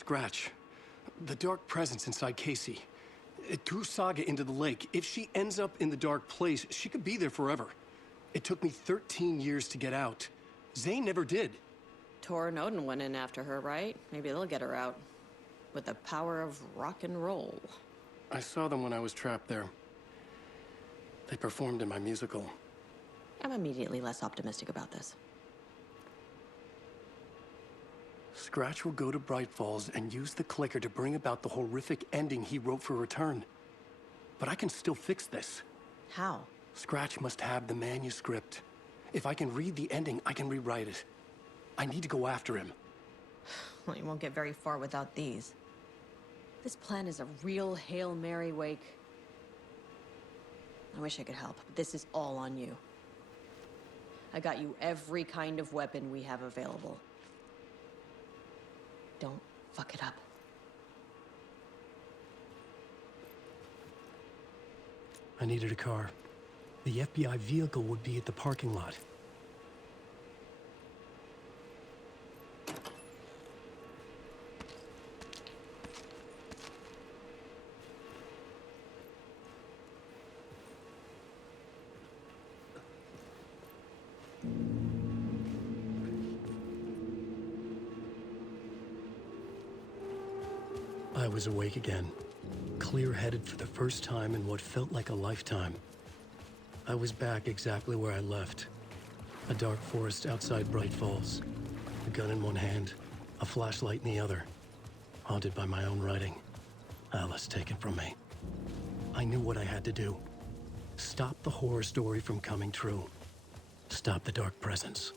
Scratch. The dark presence inside Casey. It threw Saga into the lake. If she ends up in the dark place, she could be there forever. It took me 13 years to get out. Zane never did. Tor and Odin went in after her, right? Maybe they'll get her out. With the power of rock and roll. I saw them when I was trapped there. They performed in my musical. I'm immediately less optimistic about this. Scratch will go to Bright Falls and use the clicker to bring about the horrific ending he wrote for Return. But I can still fix this. How? Scratch must have the manuscript. If I can read the ending, I can rewrite it. I need to go after him. Well, you won't get very far without these. This plan is a real Hail Mary, Wake. I wish I could help, but this is all on you. I got you every kind of weapon we have available. Don't fuck it up. I needed a car. The FBI vehicle would be at the parking lot. I was awake again, clear-headed for the first time in what felt like a lifetime. I was back exactly where I left. A dark forest outside Bright Falls. A gun in one hand, a flashlight in the other. Haunted by my own writing. Alice taken from me. I knew what I had to do. Stop the horror story from coming true. Stop the dark presence.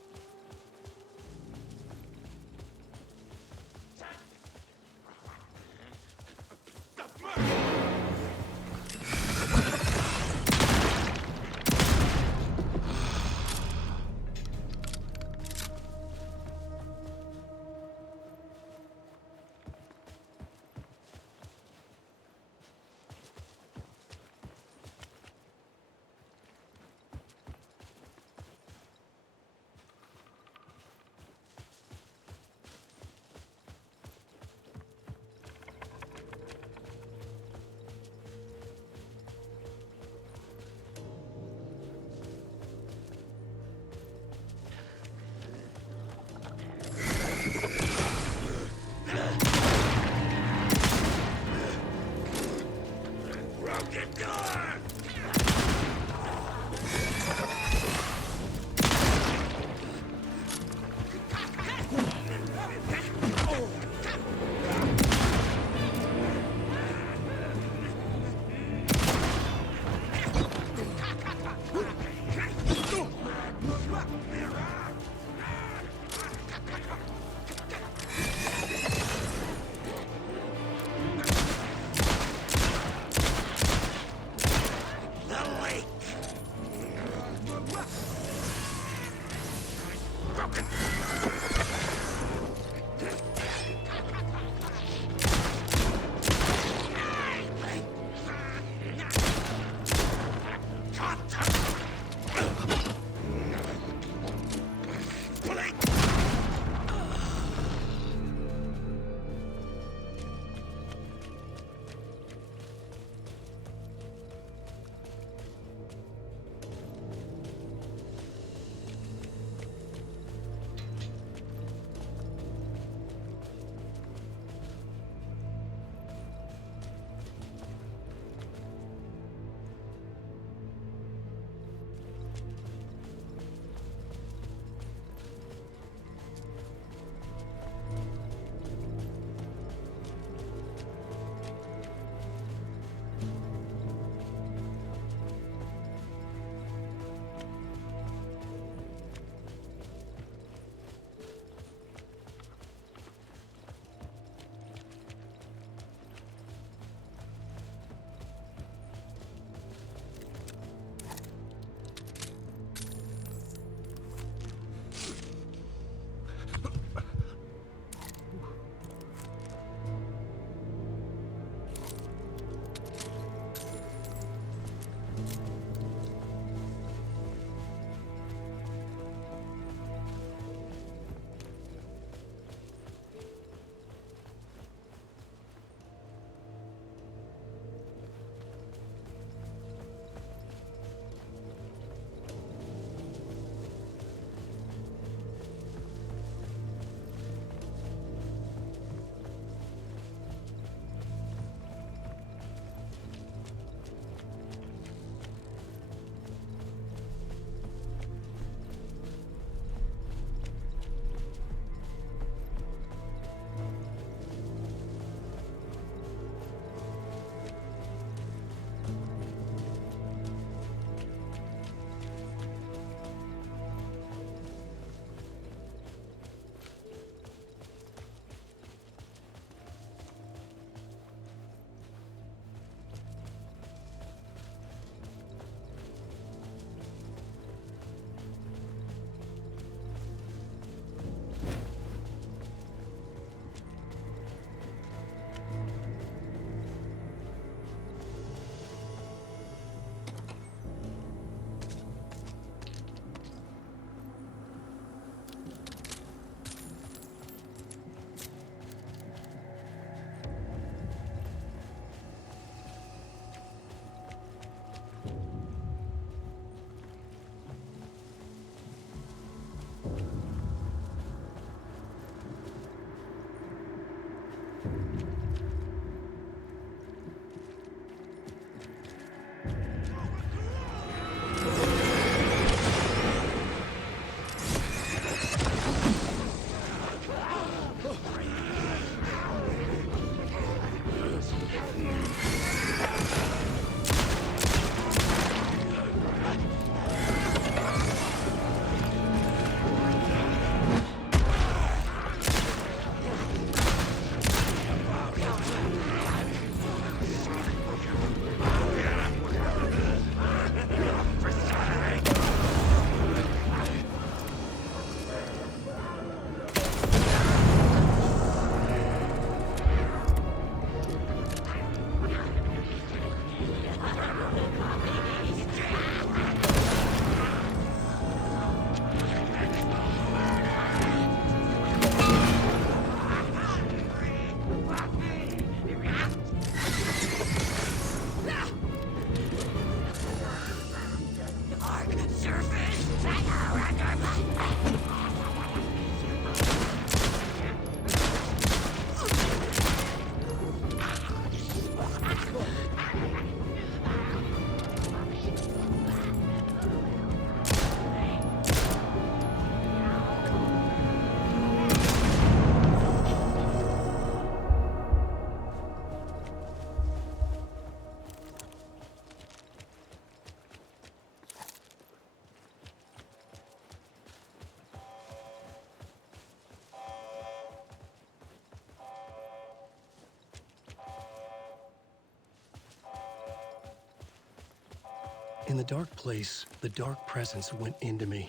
In the dark place, the dark presence went into me.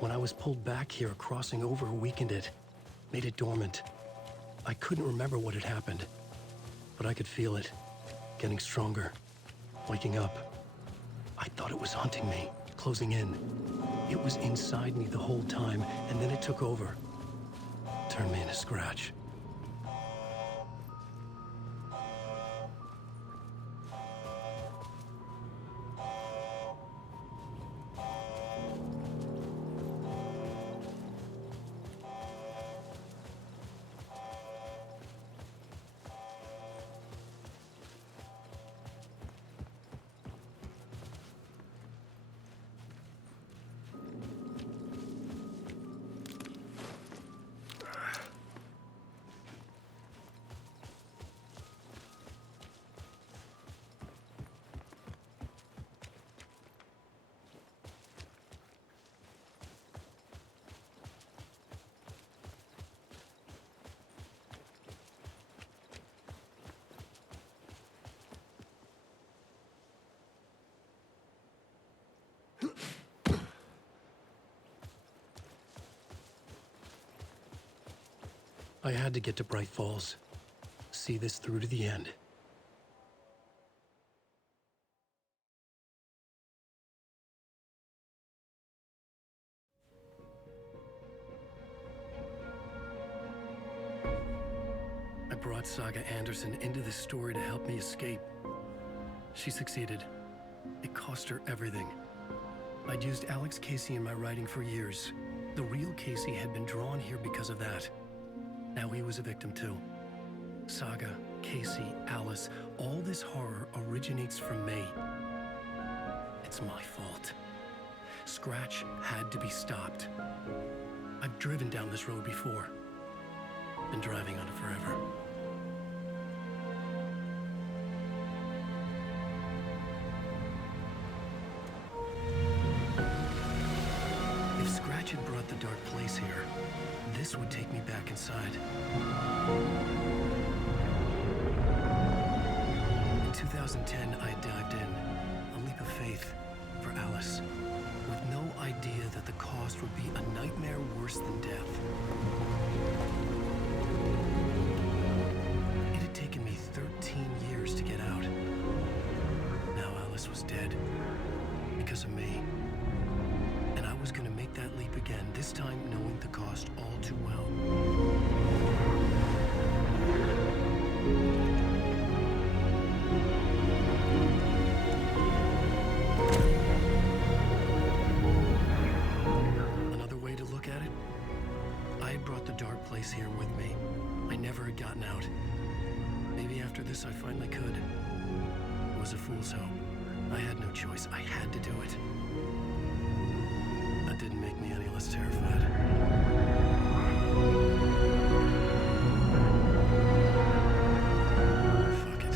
When I was pulled back here, crossing over weakened it, made it dormant. I couldn't remember what had happened, but I could feel it, getting stronger, waking up. I thought it was hunting me, closing in. It was inside me the whole time, and then it took over. Turned me into scratch. I had to get to Bright Falls. See this through to the end. I brought Saga Anderson into this story to help me escape. She succeeded. It cost her everything. I'd used Alex Casey in my writing for years. The real Casey had been drawn here because of that. Now he was a victim too. Saga, Casey, Alice, all this horror originates from me. It's my fault. Scratch had to be stopped. I've driven down this road before. Been driving on it forever. If Scratch had brought the dark place here, this would take me back inside. In 2010, I dived in, a leap of faith for Alice, with no idea that the cost would be a nightmare worse than death. It had taken me 13 years to get out. Now Alice was dead, because of me. And I was gonna make that leap again, this time knowing the cost all too well. Another way to look at it, I had brought the dark place here with me. I never had gotten out. Maybe after this I finally could. It was a fool's hope. I had no choice. I had to do it. That didn't make me any less terrified. Fuck it.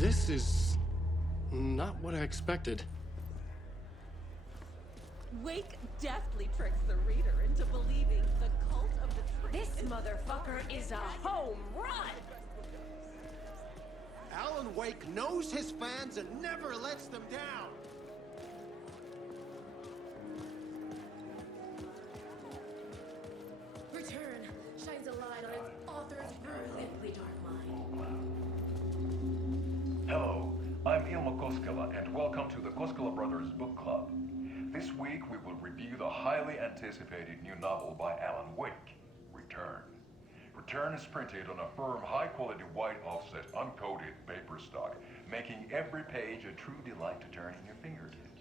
This is not what I expected. Wake deftly tricks the reader into believing the cult of the tree. This motherfucker is a home run! Alan Wake knows his fans and never lets them down. Return shines a light on its author's brilliantly dark mind. Hello, I'm Ilmo Koskela, and welcome to the Koskela Brothers Book Club. This week we will review the highly anticipated new novel by Alan Wake, Return. Return is printed on a firm, high-quality white offset, uncoated paper stock, making every page a true delight to turn in your fingertips.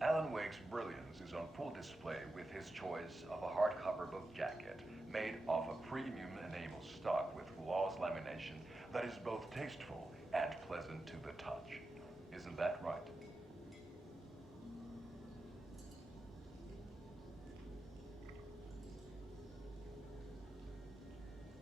Alan Wake's brilliance is on full display with his choice of a hardcover book jacket made of a premium enamel stock with gloss lamination that is both tasteful and pleasant to the touch. Isn't that right?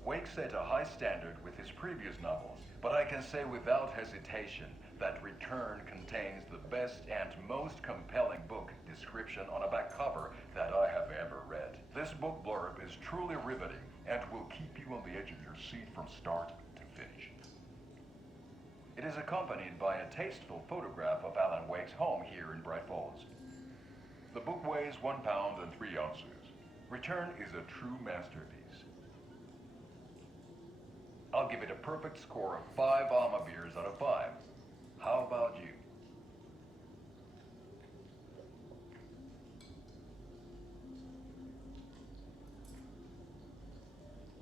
Wake set a high standard with his previous novels, but I can say without hesitation that Return contains the best and most compelling book description on a back cover that I have ever read. This book blurb is truly riveting and will keep you on the edge of your seat from start to finish. It is accompanied by a tasteful photograph of Alan Wake's home here in Bright Falls. The book weighs 1 pound and 3 ounces. Return is a true masterpiece. I'll give it a perfect score of 5 Alma beers out of 5. How about you?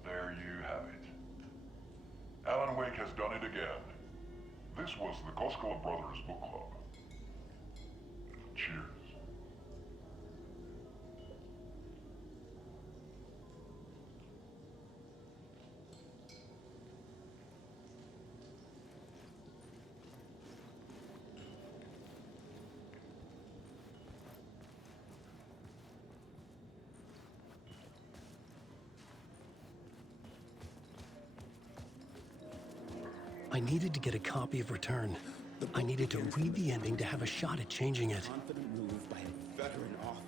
There you have it. Alan Wake has done it again. This was the Koskela Brothers Book Club. Cheers. I needed to get a copy of Return. I needed to read the ending to have a shot at changing it. Confident move by a veteran author.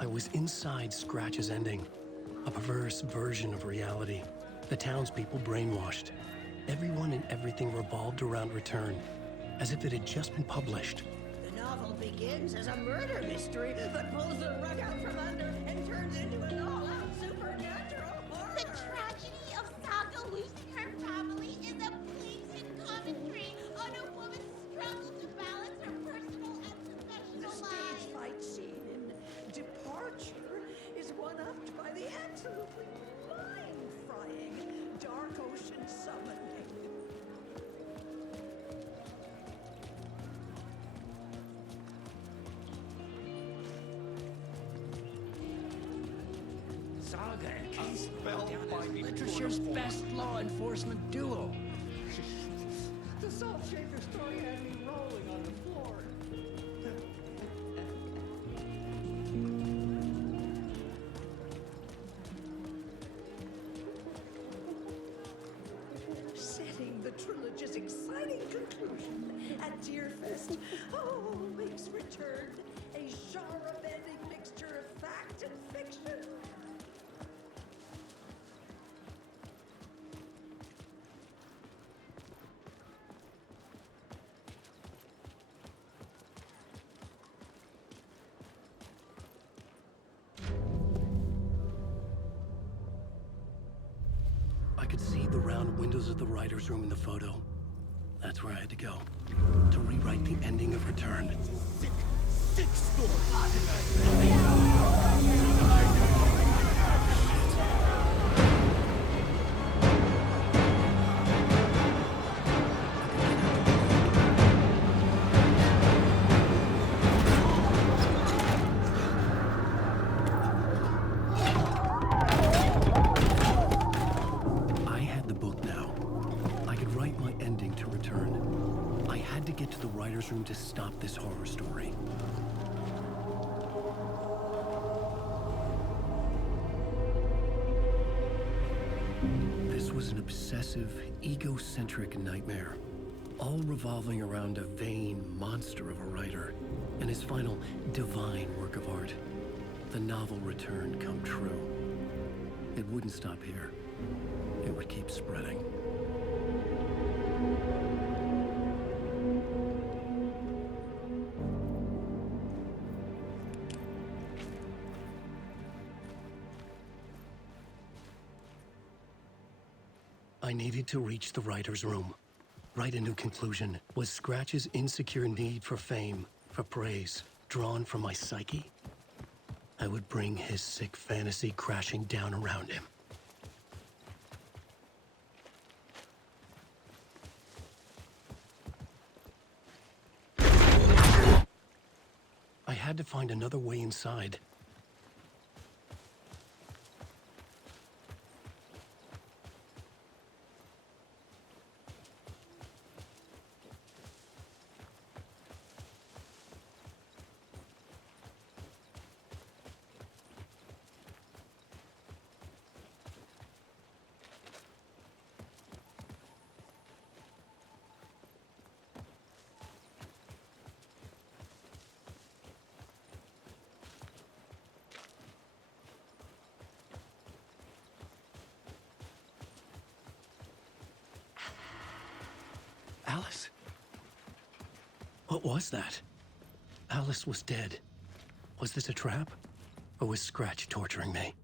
I was inside Scratch's ending, a perverse version of reality. The townspeople brainwashed. Everyone and everything revolved around Return, as if it had just been published. The novel begins as a murder mystery, but pulls the rug out from under and turns into an all-out supernatural horror. The tragedy of Saga losing her family is a blatant commentary on a woman's struggle to balance her personal and The professional stage lives. fight scene in Departure is one-upped by the absolutely mind-frying Dark Ocean Summoning. Saga and Case spellbinding literature's tour de force. best law enforcement duo. The Salt Shaker story had me rolling on the floor. Setting the trilogy's exciting conclusion at DEERFEST. Oh, makes Return a genre-bending mixture of fact and fiction. I could see the round windows of the writer's room in the photo. That's where I had to go, to rewrite the ending of Return. Sick story. I had the book now. I could write my ending to Return. I had to get to the writer's room to stop this horror story. This was an obsessive, egocentric nightmare, all revolving around a vain monster of a writer and his final divine work of art, the novel Return come true. It wouldn't stop here. It would keep spreading. I needed to reach the writer's room. Write a new conclusion. Was Scratch's insecure need for fame, for praise, drawn from my psyche? I would bring his sick fantasy crashing down around him. I had to find another way inside. What was that? Alice was dead. Was this a trap? Or was Scratch torturing me?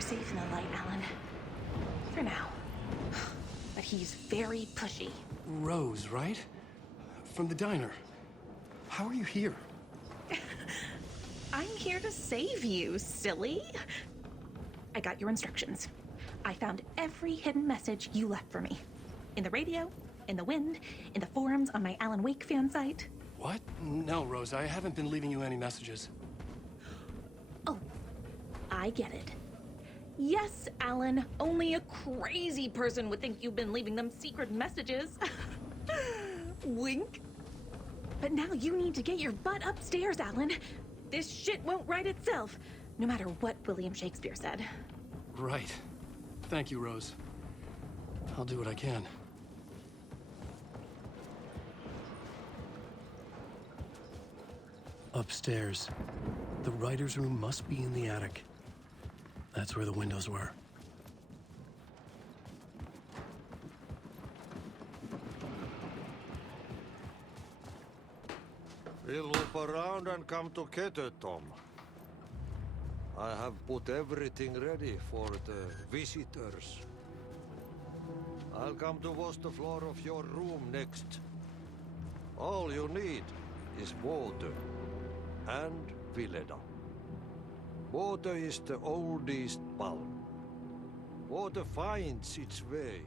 Safe in the light, Alan. For now. But he's very pushy. Rose, right? From the diner. How are you here? I'm here to save you, silly. I got your instructions. I found every hidden message you left for me. In the radio, in the wind, in the forums on my Alan Wake fan site. What? No, Rose, I haven't been leaving you any messages. Oh, I get it. Yes, Alan, only a crazy person would think you've been leaving them secret messages. Wink. But now you need to get your butt upstairs, Alan. This shit won't right itself, no matter what William Shakespeare said. Right. Thank you, Rose. I'll do what I can. Upstairs. The writer's room must be in the attic. That's where the windows were. We'll loop around and come together, Tom. I have put everything ready for the visitors. I'll come to wash the floor of your room next. All you need is water and Vileda. Water is the oldest bulb. Water finds its way.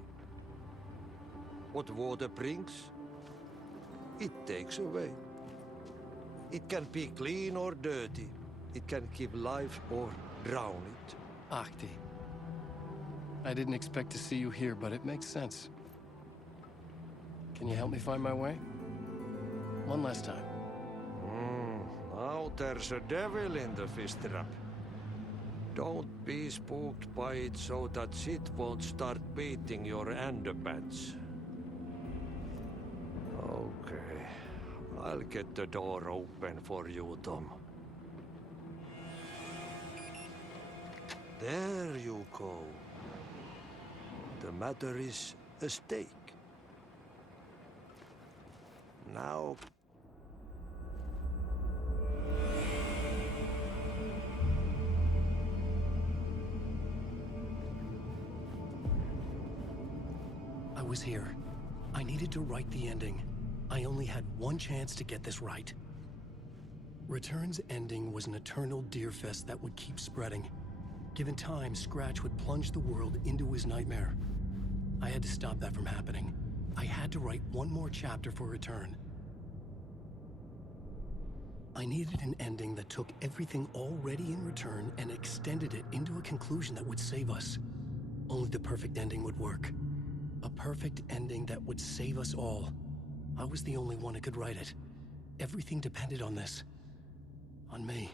What water brings, it takes away. It can be clean or dirty. It can give life or drown it. Ahti. I didn't expect to see you here, but it makes sense. Can you help me find my way? One last time. Now there's a devil in the fish trap. Don't be spooked by it so that shit won't start beating your underpants. Okay. I'll get the door open for you, Tom. There you go. The matter is a stake. Now... I was here. I needed to write the ending. I only had one chance to get this right. Return's ending was an eternal DEERFEST that would keep spreading. Given time, Scratch would plunge the world into his nightmare. I had to stop that from happening. I had to write one more chapter for Return. I needed an ending that took everything already in Return and extended it into a conclusion that would save us. Only the perfect ending would work. A perfect ending that would save us all. I was the only one who could write it. Everything depended on this. On me.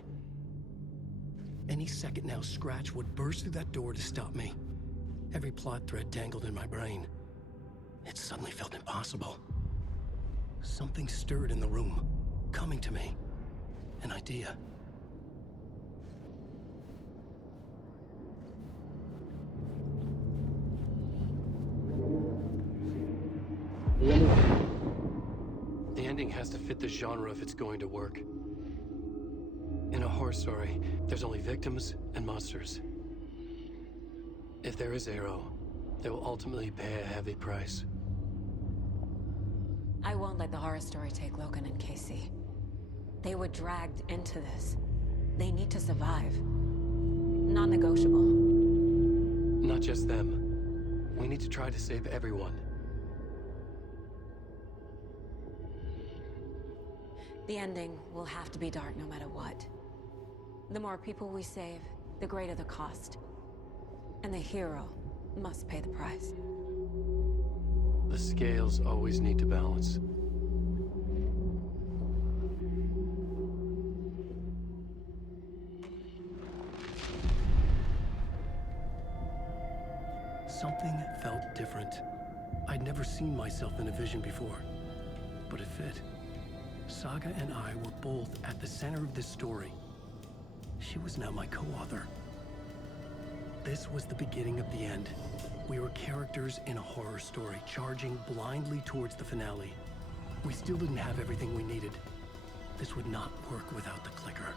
Any second now, Scratch would burst through that door to stop me. Every plot thread tangled in my brain. It suddenly felt impossible. Something stirred in the room, coming to me. An idea. The ending ending has to fit the genre if it's going to work. In a horror story, there's only victims and monsters. If there is Arrow, they will ultimately pay a heavy price. I won't let the horror story take Logan and Casey. They were dragged into this. They need to survive. Non-negotiable. Not just them. We need to try to save everyone. The ending will have to be dark no matter what. The more people we save, the greater the cost. And the hero must pay the price. The scales always need to balance. Something felt different. I'd never seen myself in a vision before, but it fit. Saga and I were both at the center of this story. She was now my co-author. This was the beginning of the end. We were characters in a horror story, charging blindly towards the finale. We still didn't have everything we needed. This would not work without the clicker.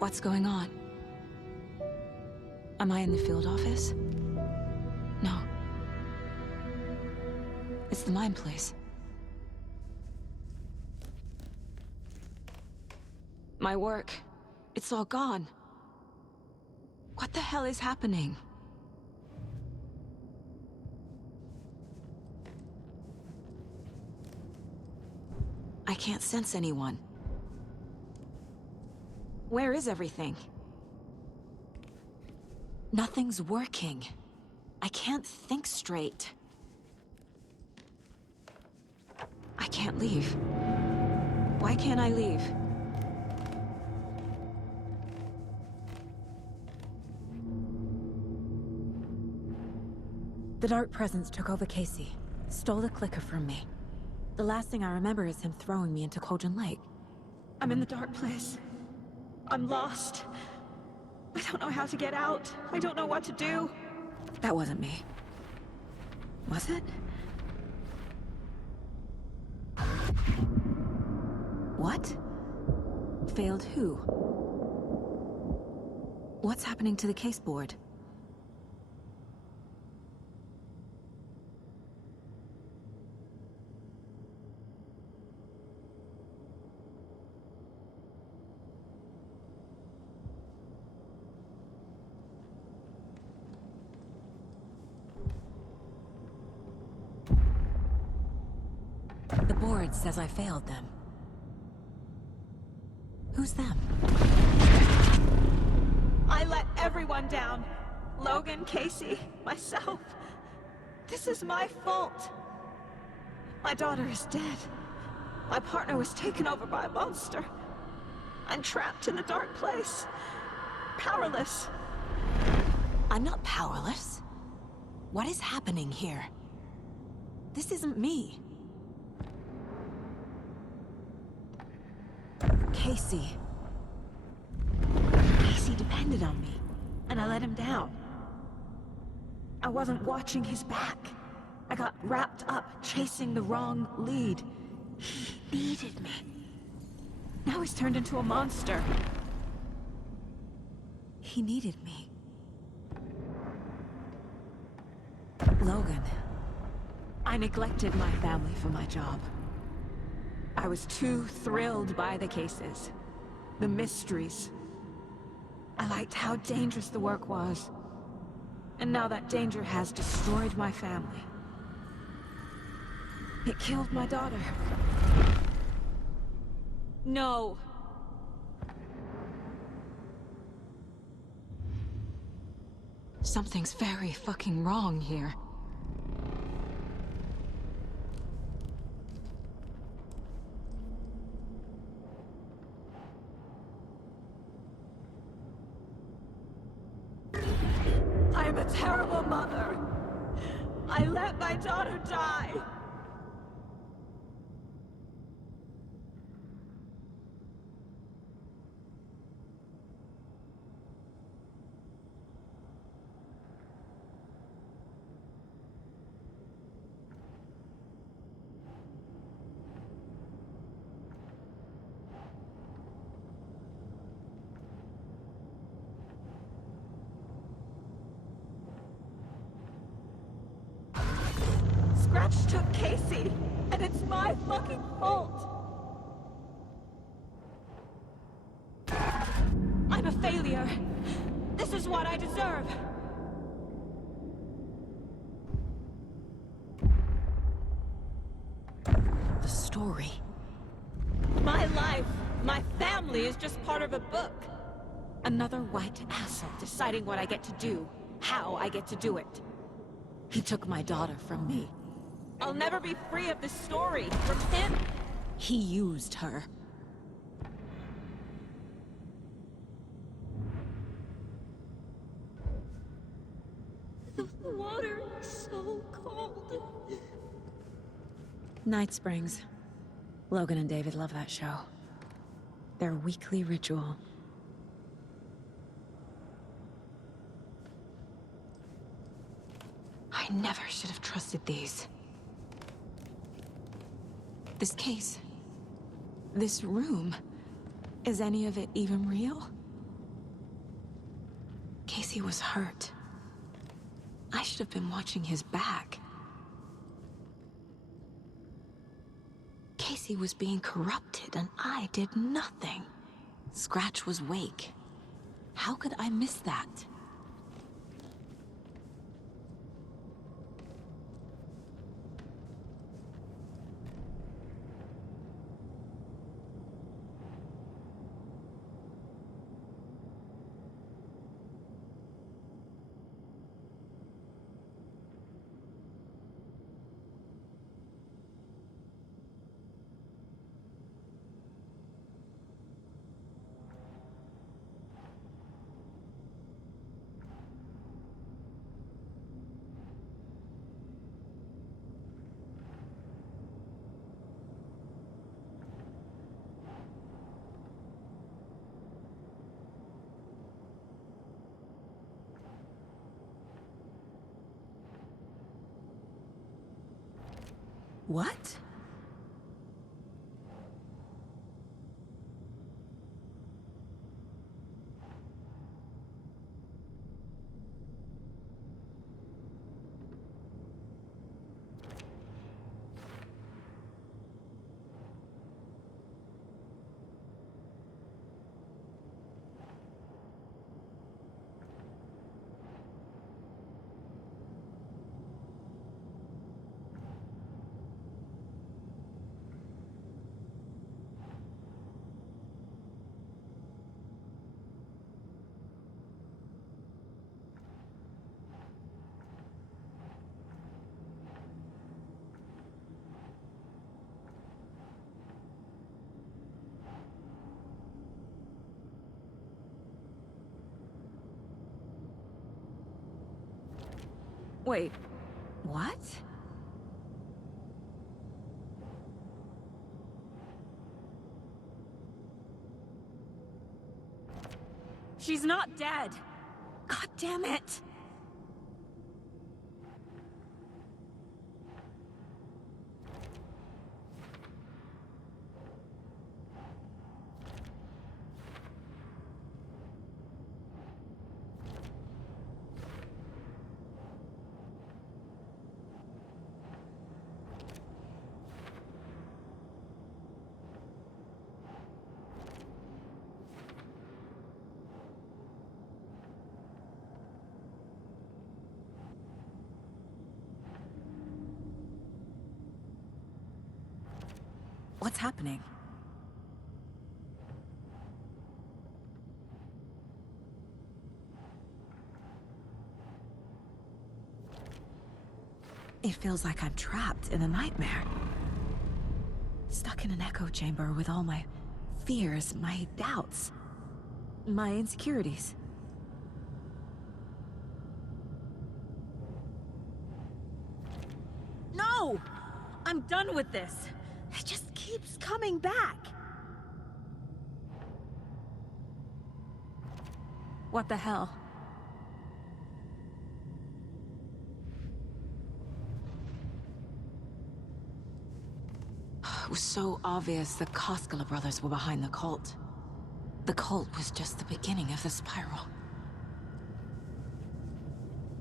What's going on? Am I in the field office? No. It's the mine place. My work. It's all gone. What the hell is happening? I can't sense anyone. Where is everything? Nothing's working. I can't think straight. I can't leave. Why can't I leave? The Dark Presence took over Casey, stole the clicker from me. The last thing I remember is him throwing me into Cauldron Lake. I'm in the dark place. I'm lost. I don't know how to get out. I don't know what to do. That wasn't me. Was it? What? Failed who? What's happening to the case board? The board says I failed them. Who's them? I let everyone down. Logan, Casey, myself. This is my fault. My daughter is dead. My partner was taken over by a monster. I'm trapped in the dark place. Powerless. I'm not powerless. What is happening here? This isn't me. Casey. Casey depended on me, and I let him down. I wasn't watching his back. I got wrapped up chasing the wrong lead. He needed me. Now he's turned into a monster. He needed me. Logan. I neglected my family for my job. I was too thrilled by the cases. The mysteries. I liked how dangerous the work was. And now that danger has destroyed my family. It killed my daughter. No. Something's very fucking wrong here. I'm a terrible mother. I let my daughter die. Scratch took Casey, and it's my fucking fault! I'm a failure. This is what I deserve. The story. My life, my family is just part of a book. Another white asshole deciding what I get to do, how I get to do it. He took my daughter from me. I'll never be free of this story from him. He used her. The water is so cold. Night Springs. Logan and David love that show. Their weekly ritual. I never should have trusted these. This case, this room, is any of it even real? Casey was hurt. I should have been watching his back. Casey was being corrupted and I did nothing. Scratch was Wake. How could I miss that? What? Wait, what? She's not dead. God damn it. What's happening? It feels like I'm trapped in a nightmare. Stuck in an echo chamber with all my fears, my doubts, my insecurities. No! I'm done with this. It just keeps coming back. What the hell? It was so obvious the Koskela brothers were behind the cult. The cult was just the beginning of the spiral.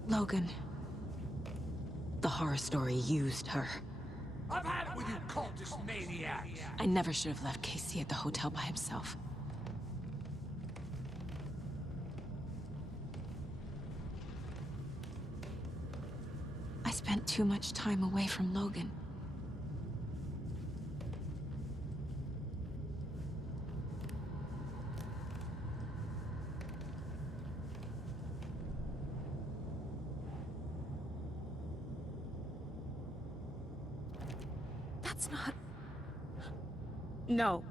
Logan. The horror story used her. I've had it with you cultist maniacs! I never should have left Casey at the hotel by himself. I spent too much time away from Logan. That's not... No.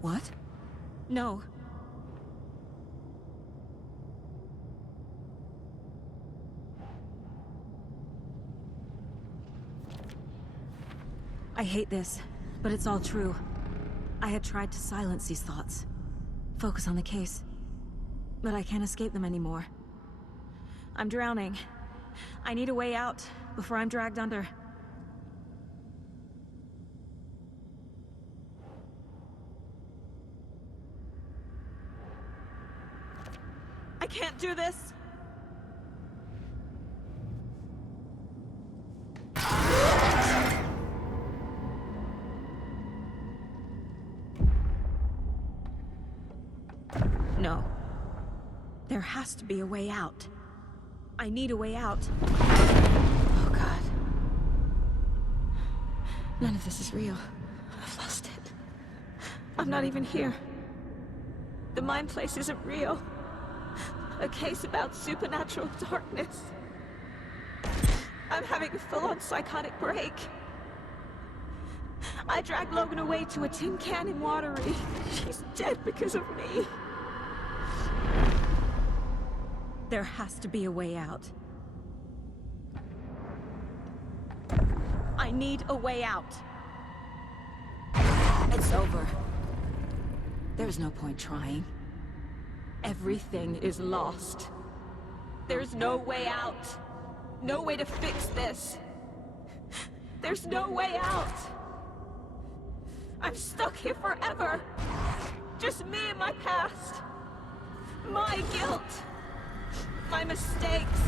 What? No. I hate this, but it's all true. I had tried to silence these thoughts. Focus on the case. But I can't escape them anymore. I'm drowning. I need a way out before I'm dragged under. I can't do this! No. There has to be a way out. I need a way out. Oh, God. None of this is real. I've lost it. I'm not even here. The mind place isn't real. A case about supernatural darkness. I'm having a full-on psychotic break. I dragged Logan away to a tin can in Watery. She's dead because of me. There has to be a way out. I need a way out. It's over. There's no point trying. Everything is lost. There's no way out. No way to fix this. There's no way out. I'm stuck here forever. Just me and my past. My guilt. My mistakes.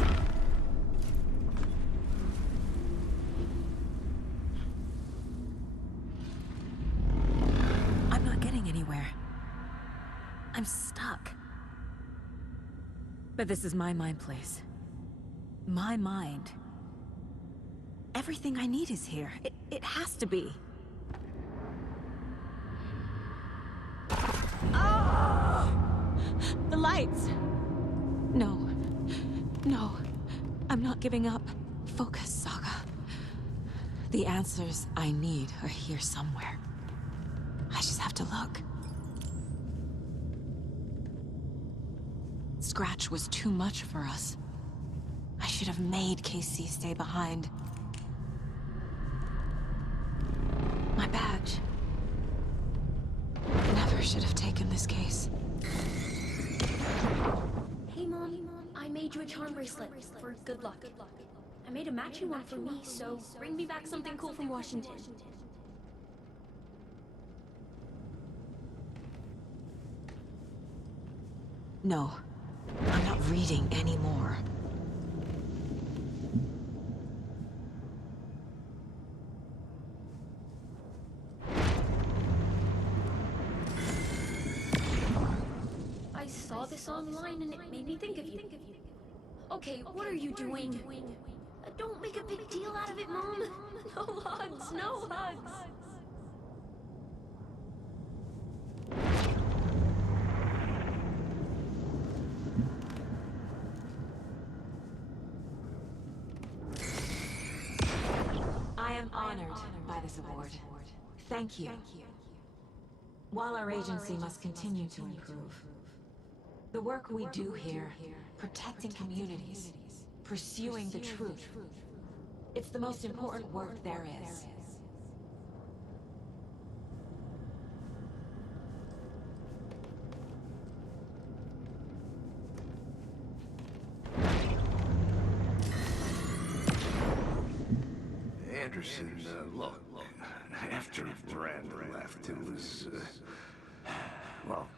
I'm not getting anywhere. I'm stuck. But this is my mind place. My mind. Everything I need is here. It has to be. Oh! The lights! No. No. I'm not giving up. Focus, Saga. The answers I need are here somewhere. I just have to look. Scratch was too much for us. I should have made Casey stay behind. My badge. Never should have taken this case. Hey, Mom. I made you a charm bracelet for good luck. I made a matching one for me, so bring me back something cool from Washington. No. I'm not reading anymore. saw this online and it made me think of you. Okay, what are you doing? Don't make a big deal out of it, Mom. No hugs, no hugs. I am honored by this award. Thank you. While our agency must continue to improve, the work we do here, protecting communities, pursuing the truth, it's the most important work there is. Anderson, look, after Miranda left, it was, well,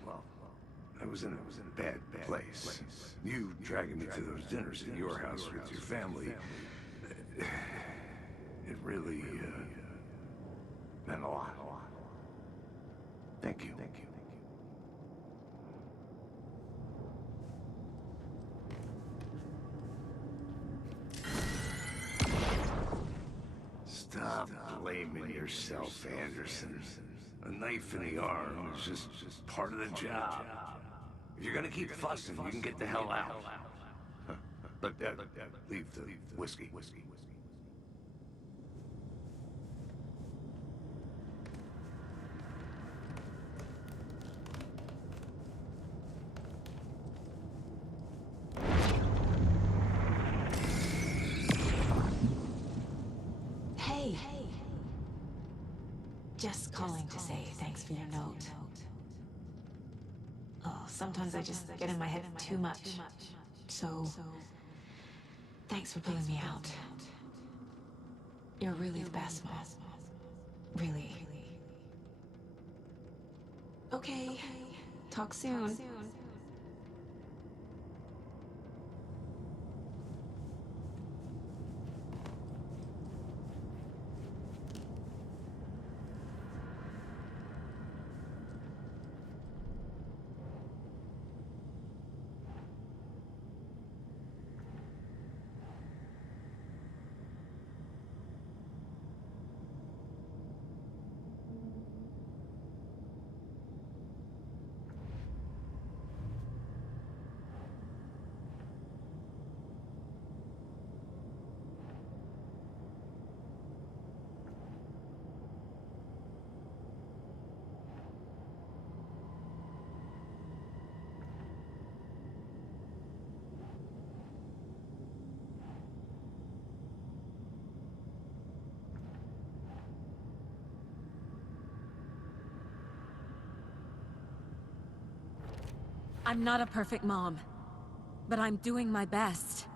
I was in a bad place. You dragging me to those dinners at your house with your family, it really, meant a lot. Thank you. Stop blaming yourself, Anderson. A knife in the arm is just part of the job. If you're gonna keep fussing, you can get the hell out. But leave the whiskey. Hey. Just calling to say thanks for your note. Oh, sometimes I just get in my head too much. So, thanks for pulling me out. You're really the best, Mom. Really. Okay. Talk soon. I'm not a perfect mom, but I'm doing my best.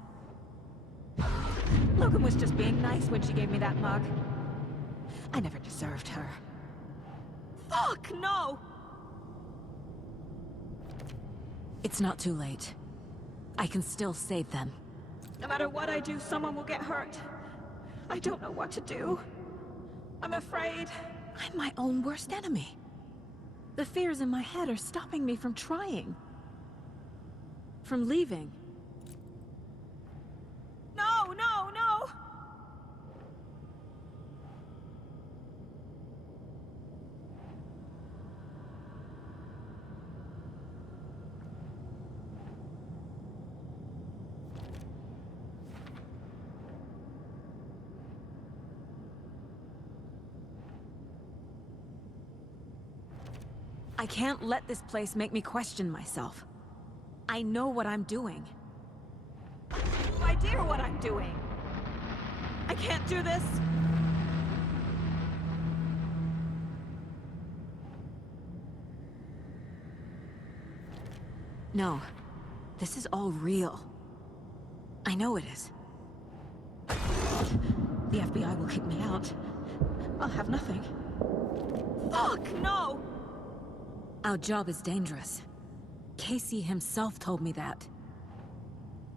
Logan was just being nice when she gave me that mug. I never deserved her. Fuck, no! It's not too late. I can still save them. No matter what I do, someone will get hurt. I don't know what to do. I'm afraid. I'm my own worst enemy. The fears in my head are stopping me from trying. From leaving. No, no, no! I can't let this place make me question myself. I know what I'm doing. I have no idea what I'm doing. I can't do this. No, this is all real. I know it is. The FBI will kick me out. I'll have nothing. Fuck, no! Our job is dangerous. Casey himself told me that.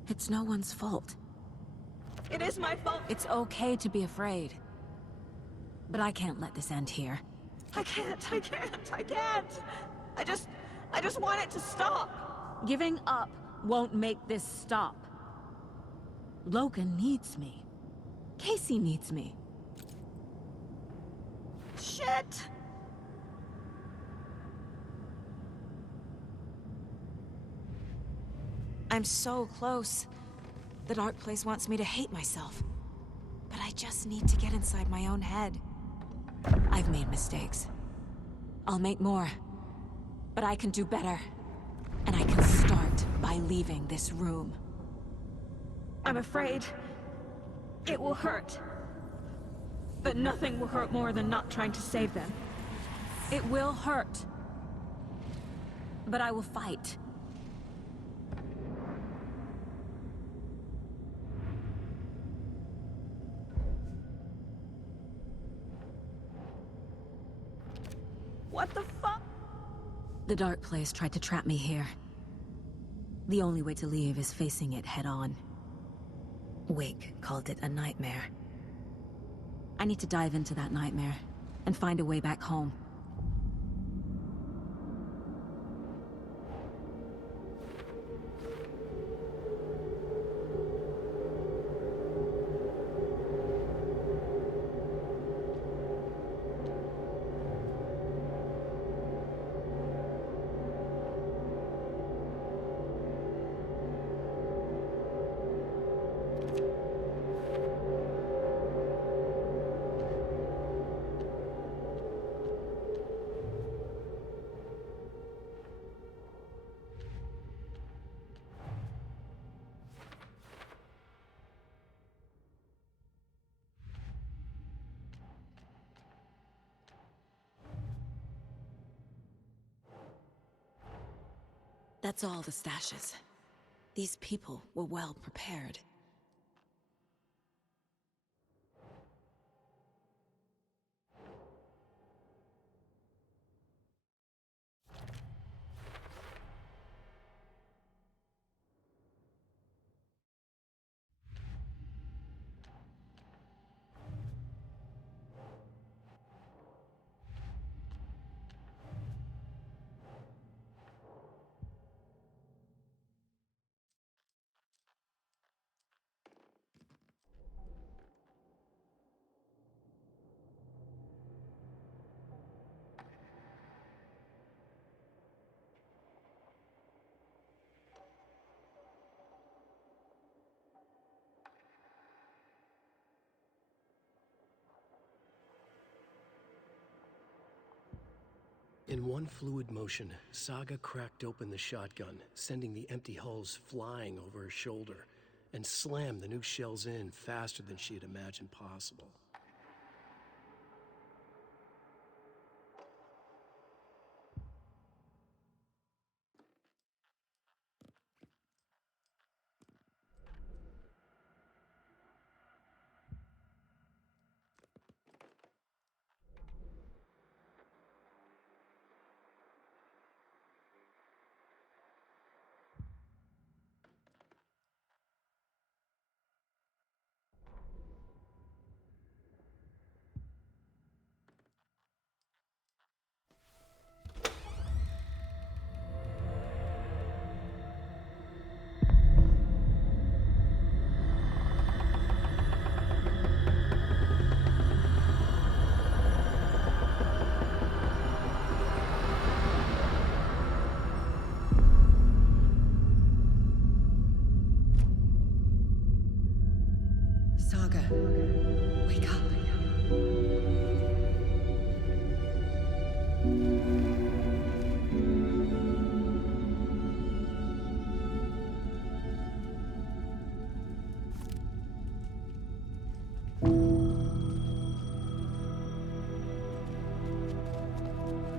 It's no one's fault. It is my fault. It's okay to be afraid. But I can't let this end here. I can't. I just want it to stop. Giving up won't make this stop. Logan needs me. Casey needs me. Shit! I'm so close. The dark place wants me to hate myself. But I just need to get inside my own head. I've made mistakes. I'll make more. But I can do better. And I can start by leaving this room. I'm afraid it will hurt. But nothing will hurt more than not trying to save them. It will hurt. But I will fight. What the fuck? The dark place tried to trap me here. The only way to leave is facing it head-on. Wake called it a nightmare. I need to dive into that nightmare and find a way back home. That's all the stashes. These people were well prepared. In one fluid motion, Saga cracked open the shotgun, sending the empty hulls flying over her shoulder, and slammed the new shells in faster than she had imagined possible. Saga, wake up.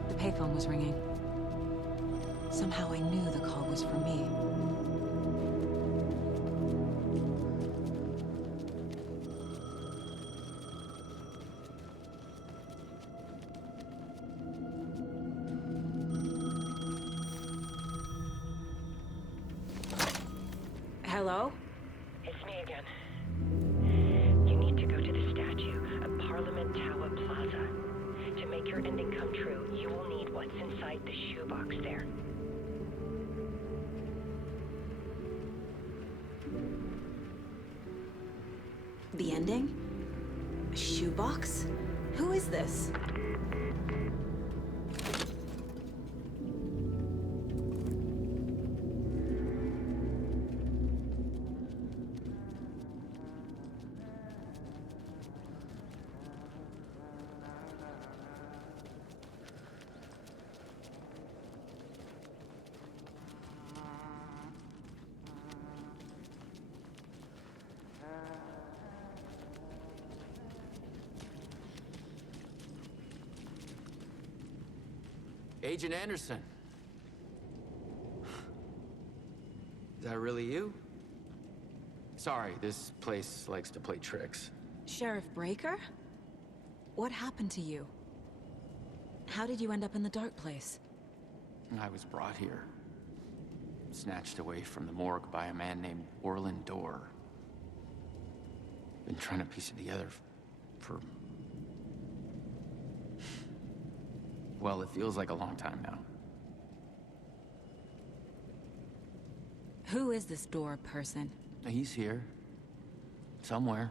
The payphone was ringing. Somehow I knew the call was for me. Hello? It's me again. You need to go to the statue at Parliament Tower Plaza. To make your ending come true, you will need what's inside the shoebox there. The ending? A shoebox? Who is this? Agent Anderson. Is that really you? Sorry, this place likes to play tricks. Sheriff Breaker? What happened to you? How did you end up in the dark place? I was brought here. Snatched away from the morgue by a man named Orland Dorr. Been trying to piece it together for... Well, it feels like a long time now. Who is this Dorr person? He's here. Somewhere.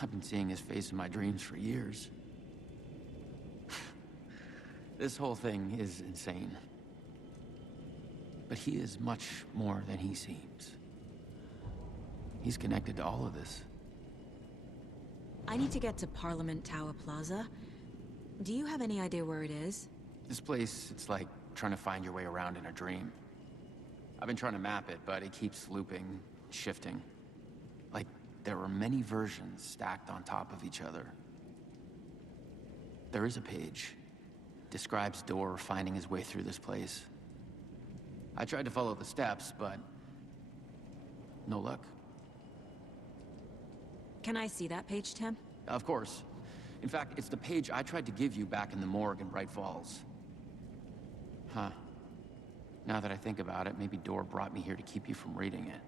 I've been seeing his face in my dreams for years. This whole thing is insane. But he is much more than he seems. He's connected to all of this. I need to get to Parliament Tower Plaza. Do you have any idea where it is? This place, it's like trying to find your way around in a dream. I've been trying to map it, but it keeps looping, shifting. Like there are many versions stacked on top of each other. There is a page. Describes Dorr finding his way through this place. I tried to follow the steps, but no luck. Can I see that page, Tim? Of course. In fact, it's the page I tried to give you back in the morgue in Bright Falls. Huh. Now that I think about it, maybe Dorr brought me here to keep you from reading it.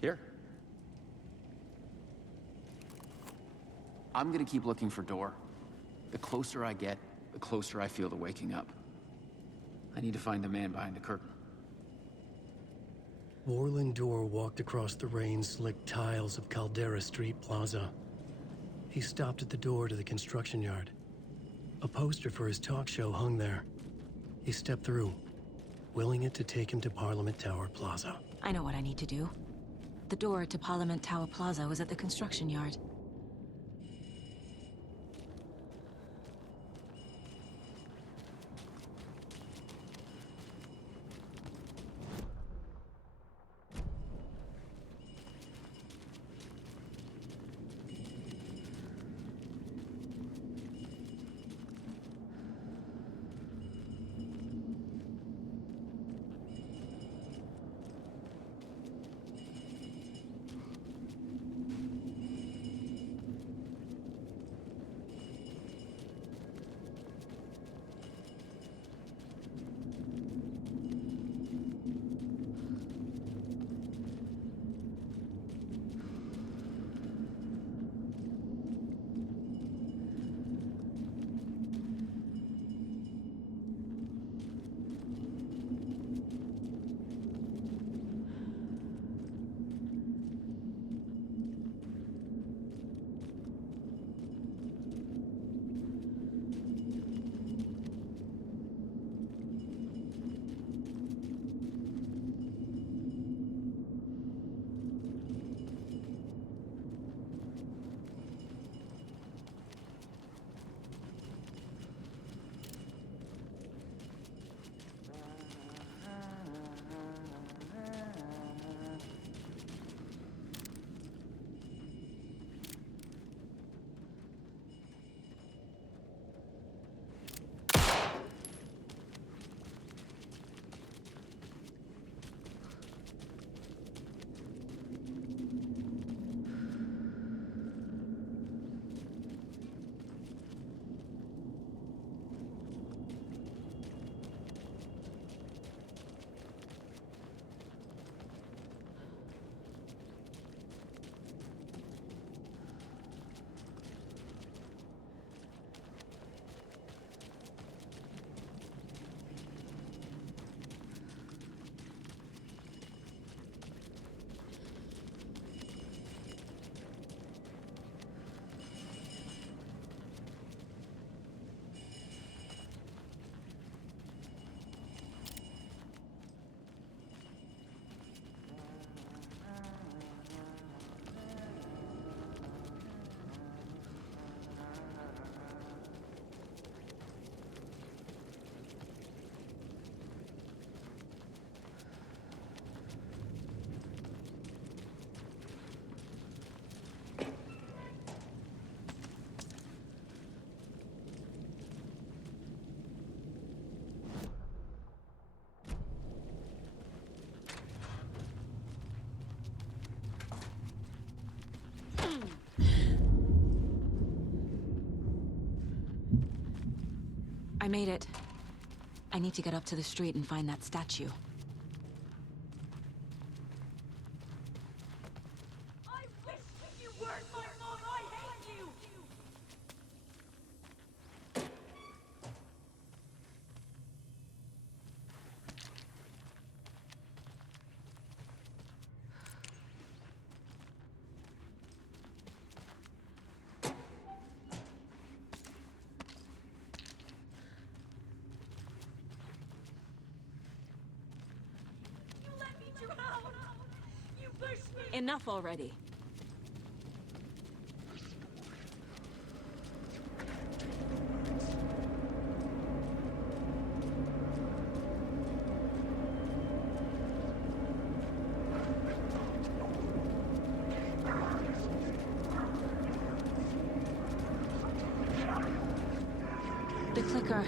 Here. I'm gonna keep looking for Dorr. The closer I get, the closer I feel to waking up. I need to find the man behind the curtain. Orland Dorr walked across the rain-slicked tiles of Caldera Street Plaza. He stopped at the door to the construction yard. A poster for his talk show hung there. He stepped through, willing it to take him to Parliament Tower Plaza. I know what I need to do. The door to Parliament Tower Plaza was at the construction yard. made it. I need to get up to the street and find that statue. I wish you weren't my mom. I hate you. You let me drown. You pushed me. Enough already. The clicker.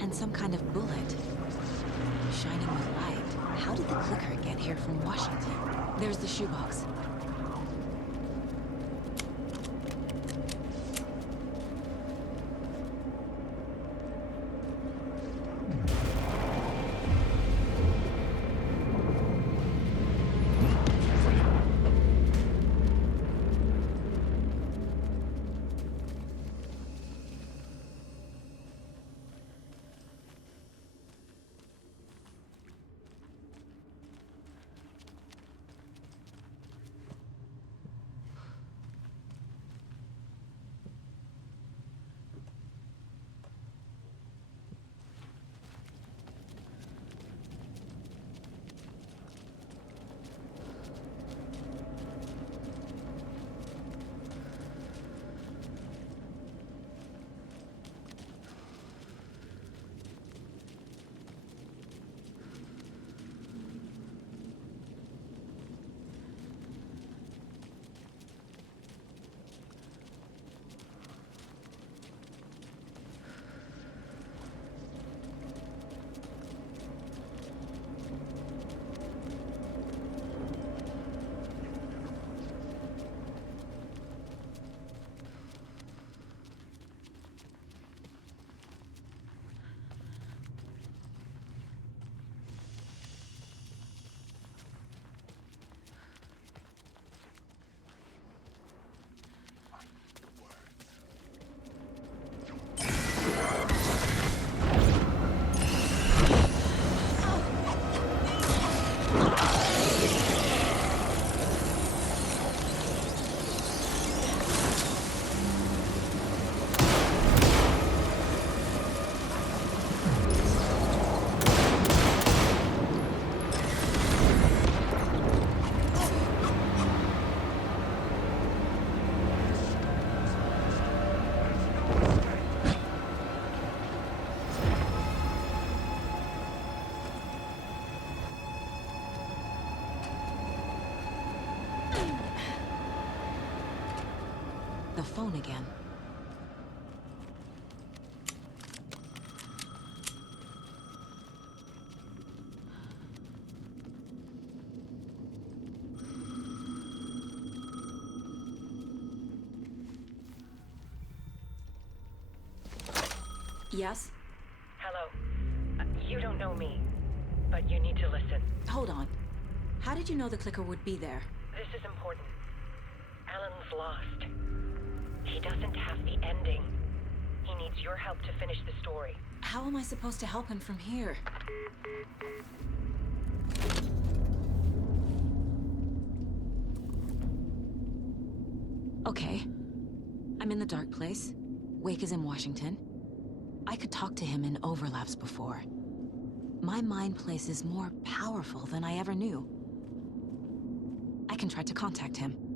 And some kind of bullet. Shining with light. How did the clicker get here from Washington? There's the shoebox. The phone again. Yes? Hello. You don't know me, but you need to listen. Hold on. How did you know the clicker would be there? This is important. Alan's lost. He doesn't have the ending. He needs your help to finish the story. How am I supposed to help him from here? Okay. I'm in the dark place. Wake is in Washington. I could talk to him in overlaps before. My mind place is more powerful than I ever knew. I can try to contact him.